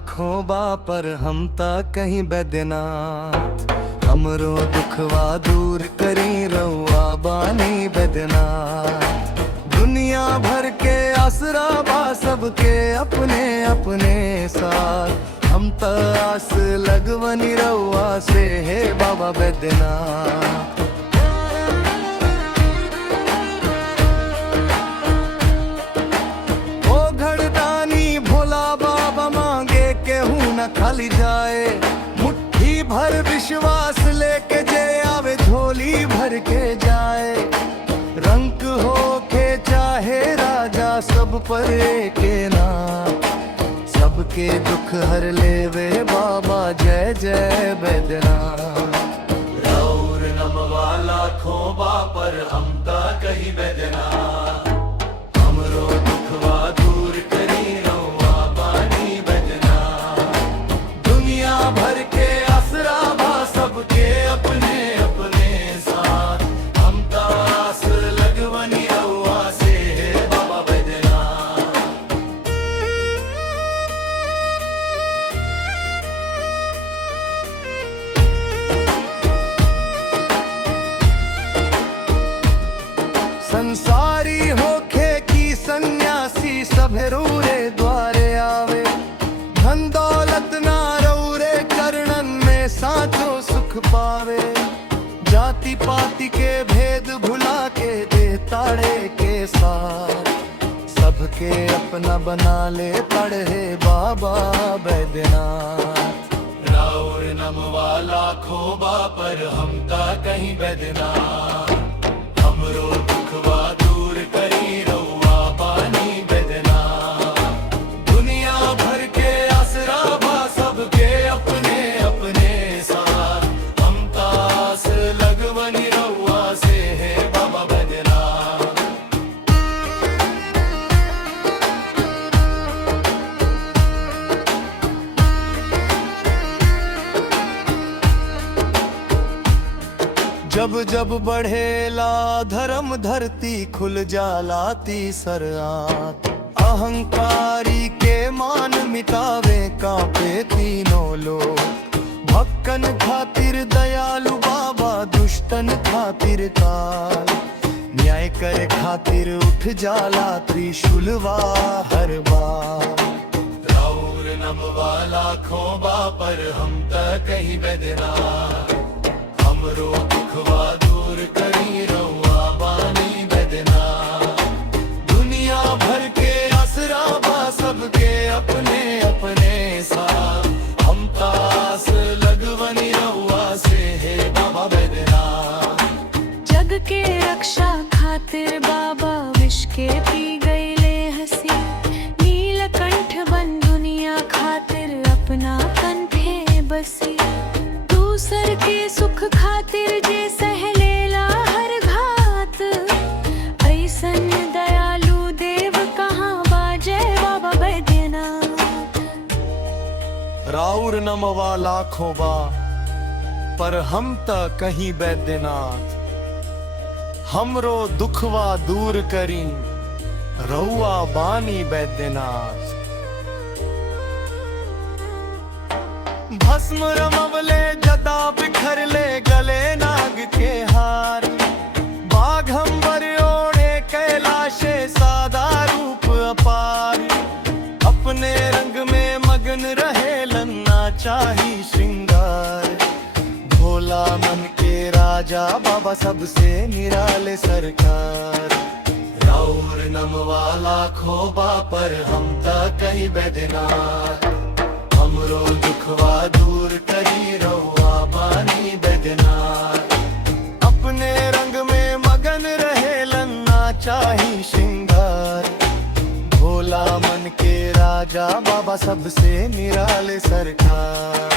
लाखों बापर हम ता कहीं बैद्यनाथ। हमरो दुखवा दूर करी रउआ बानी बैद्यनाथ। दुनिया भर के आसरा बा सबके अपने अपने साथ। हम ता आस लगवनी रउआ से हे बाबा बैद्यनाथ। न खाली जाए मुट्ठी भर विश्वास लेके जे आवे झोली भर के जाए। रंग हो के चाहे राजा सब पर के नाम। सबके दुख हर लेवे बाबा जय जय बैद्यनाथ। राउर नमवा लाखों बापर हम ता कहीं बैद्यनाथ। हमरो दुखवा दूर करी रउआ बानी बैद्यनाथ। दुनिया भर के आसरा बा सबके अपने अपने साथ। हम ता आस लगवनी रउआ से हे बाबा बैद्यनाथ। संसारी होखे की सन्यासी सभे रूरे द्वारे आवे। धन दौलत ना रौरे करणन में साचो सुख पावे। जाति पाति के भेद भुला के दे ताड़े के साथ। सबके अपना बना ले पढ़े बाबा बैद्यनाथ। राउर नमवा लाखों बापर हम ता कहीं बैद्यनाथ। हमरो दुखवा दूर करी रउआ बानी बैद्यनाथ। दुनिया भर के आसरा बा सबके अपने अपने साथ। हम तास लगवनी रउआ से हे बाबा बैद्यनाथ। जब जब बढ़ेला धर्म धरती खुल जाला तीसर आँख। अहंकारी के मान मिटावे कांपे तीनों लोग। भक्कन खातिर दयालु बाबा दुष्टन खातिर काल। न्याय करे खातिर उठ जाला त्रिशूलवा हर बार। राउर नमवा लाखों बापर हम ता कहीं बैद्यनाथ। हमरो दुखवा दूर करी रउआ बानी बैद्यनाथ। दुनिया भर के आसरा बा सबके अपने अपने साथ। हम तास लगवनी रउआ से हे बाबा बैद्यनाथ। जग के रक्षा खातिर बाबा विष के पी गईले हंसी। नीलकंठ बन दुनिया खातिर अपना कंठे बसी। दूसर के सुख खातिर जे सहलेला हर घात। ऐसन दयालु देव कहाँ बाजे बाबा बैद्यनाथ। राउर नमवा लाखों बा पर हम ता कहीं बैद्यनाथ। हमरो दुखवा दूर करी रउआ बानी बैद्यनाथ। भस्म रमवले जदा बिखर ले गले नाग के हार। बाघंबर ओढ़े कैलाशे सादा रूप अपार। अपने रंग में मगन रहे लन्ना चाही श्रृंगार। भोला मन के राजा बाबा सबसे निराले सरकार। राउर नमवा लाखों बापर हम ता कहीं बैद्यनाथ। हमरो दुखवा दूर करी रउआ बानी बैद्यनाथ। अपने रंग में मगन रहे लन्ना चाही श्रृंगार। भोला मन के राजा बाबा सबसे निराले सरकार।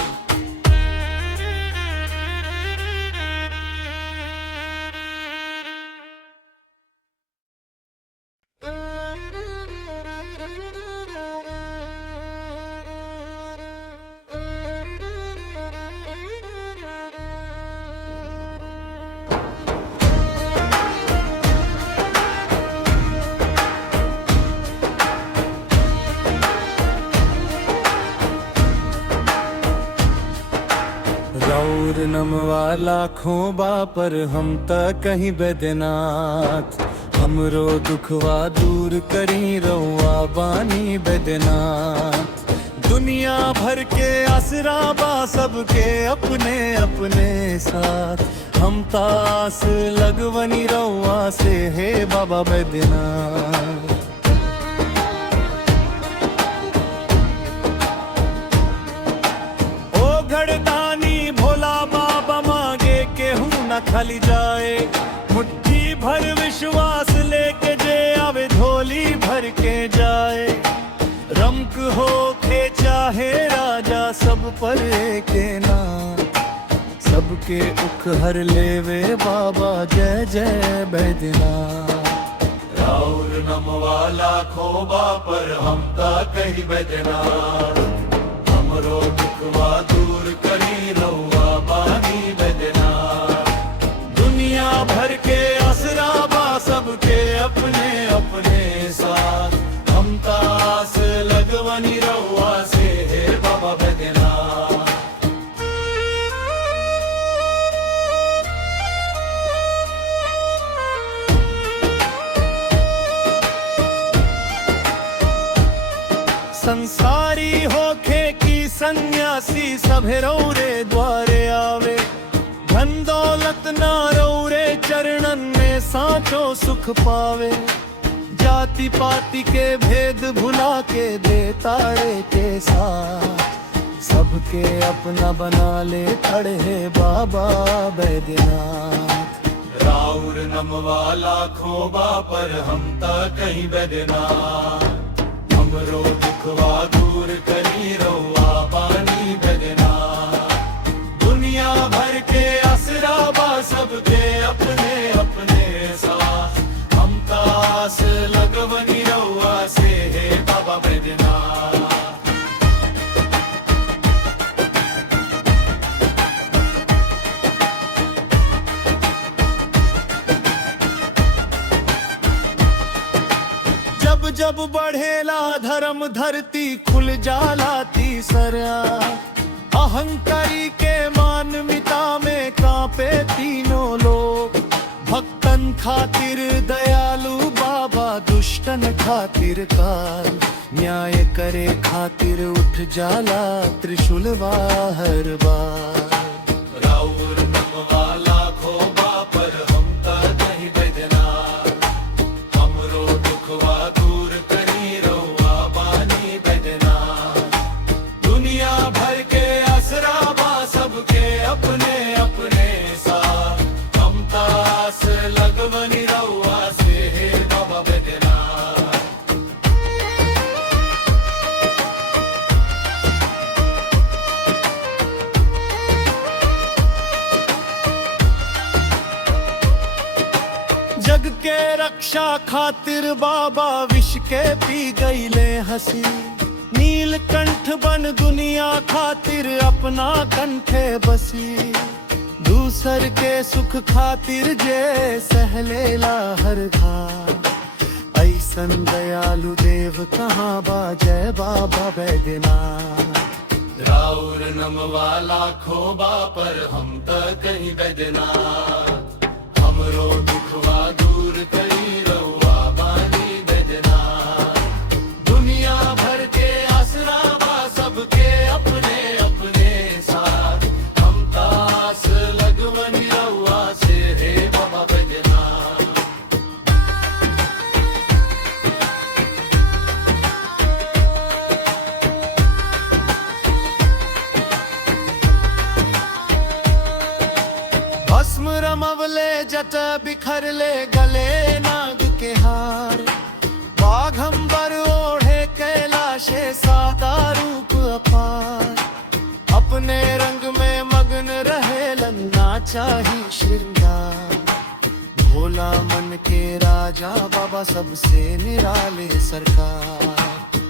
लाखों बापर हम त कहीं बैद्यनाथ हमरो दुखवा दूर करी रउआ बानी बैद्यनाथ दुनिया भर के आसरा बा सबके अपने अपने साथ हम तास लगवनी रउआ से हे बाबा बैद्यनाथ। ओ घड़दानी भोला बाबा मांगे केहू न खाली जाए मुट्ठी भर विश्वास लेके जे आवे झोली भर के जाए रमक हो के चाहे राजा सब पर के नाम सबके उख हर लेवे बाबा जय जय बैद्यनाथ। राउर नमवा लाखों बापर हम ता कहीं बैद्यनाथ हमरो दुखवा दूर करी रउआ बानी बैद्यनाथ दुनिया भर के असरा बा सबके अपने अपने साथ हम तास लगवनी रउआ से हे बाबा बैद्यनाथ। संसारी होखे की सन्यासी सभे रौरे द्वारे आवे धन दौलत ना रौरे चरणन में साचो सुख पावे जाति पाति के भेद भुला के देता रे के साथ सबके अपना बना ले खड़े है बाबा बैद्यनाथ। राउर नमवा लाखों बापर हम ता कहीं बैद्यनाथ हमरो दुखवा दूर करी रउआ बानी बैद्यनाथ दुनिया भर के असरा बा सबके अपने अपने साथ हम तास लगवनी रउआ से हे बाबा बैद्यनाथ। जब जब बढ़ेला धर्म धरती खुल जाला तीसरा अहंकारी के मान मिता में कांपे तीनों लोग भक्तन खातिर दयालु बाबा दुष्टन खातिर काल न्याय करे खातिर उठ जाला त्रिशूलवा हर बार। राउर नमवा लाखों बापर हम ता कहीं बैद्यनाथ हमरो दुखवा दूर करी रउआ बानी बैद्यनाथ दुनिया भर के असरा बा सबके अपने अपने साथ हम तास लगवनी रउआ से हे बाबा बैद्यनाथ। जग के रक्षा खातिर बाबा विष के पी गईले हंसी नीलकंठ बन दुनिया खातिर अपना कंठे बसी दूसर के सुख खातिर जे सहलेला हर घाट ऐसन दयालु देव कहाँ बा जय बाबा बैद्यनाथ। राउर नमवा लाखों बापर हम ता कहीं बैद्यनाथ हमरो दुखवा दूर करी रउआ बानी बैद्यनाथ दुनिया भर के आसरा बा सबके अपने अपने साथ हम तास लगवनी रउआ से हे बाबा बैद्यनाथ। भस्म रमवले जट बिखरले गले नाग के हार बाघंबर ओढ़े कैलाशे सादा रूप अपार अपने रंग में मग्न रहे लन्ना चाही श्रृंगार भोला मन के राजा बाबा सबसे निराले सरकार।